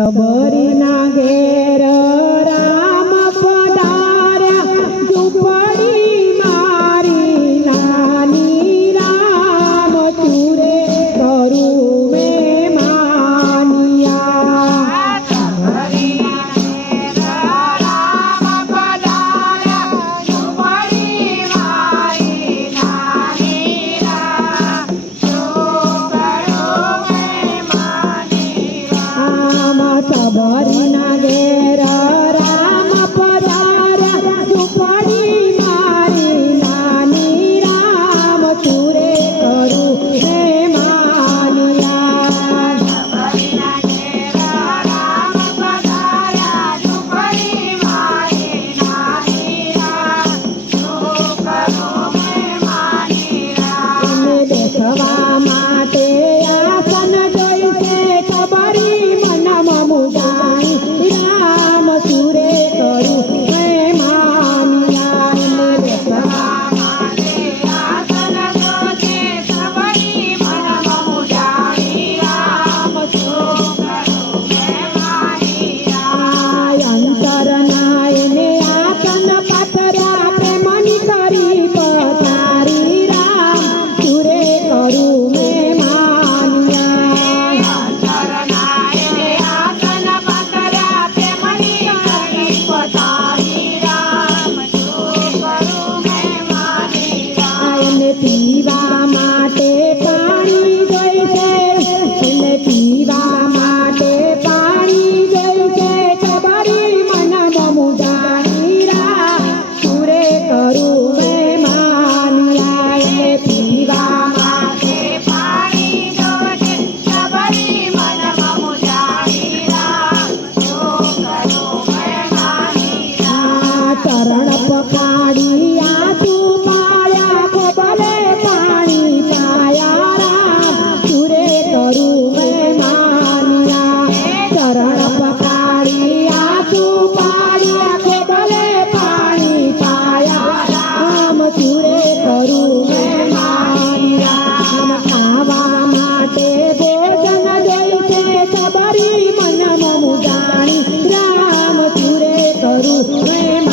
બરીના ઘેર રામ કરું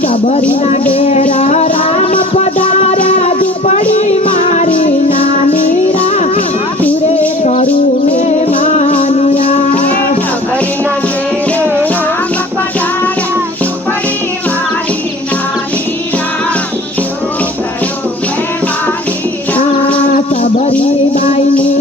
શબરીના ડેરા રામ પધાર્યા ઝૂંપડી મારી નાની રા પૂરે કરું મે માનિયા બાઈ